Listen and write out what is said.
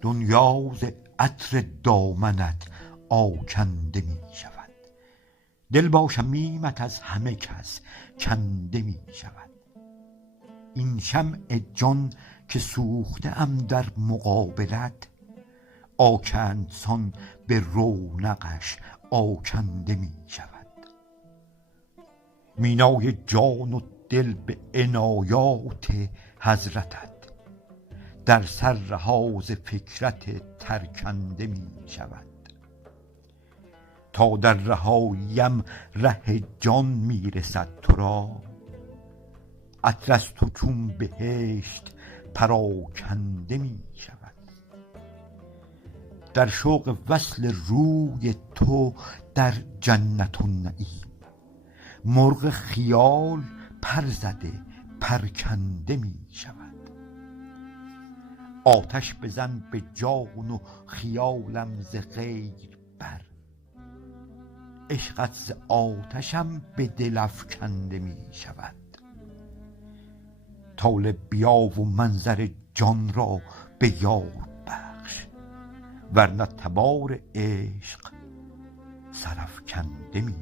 دنیا ز عطر دامنت آکنده می شود. دل با شمیمت از همه کس کنده می شود. این شمع جان که سوخته ام در مقابلت، آکند سان به رونقش آکنده می شود. مینای جان و دل به عنایات حضرتت، در سر رها ز فکرت ترکنده می شود. تا در رهاییم ره جان می رسد تو را، عطر از تو چون بهشت پراکنده می شود. در شوق وصل روی تو در جنت النعیم، مرغ خیال پر زده پرکنده می شود. آتش بزن به جان و خیالم ز غیر بر، عشقت ز آتشم به دل افکنده می شود. طالب بیا و منظر جان را به یار بخش، ورنه تبار عشق سرافکنده می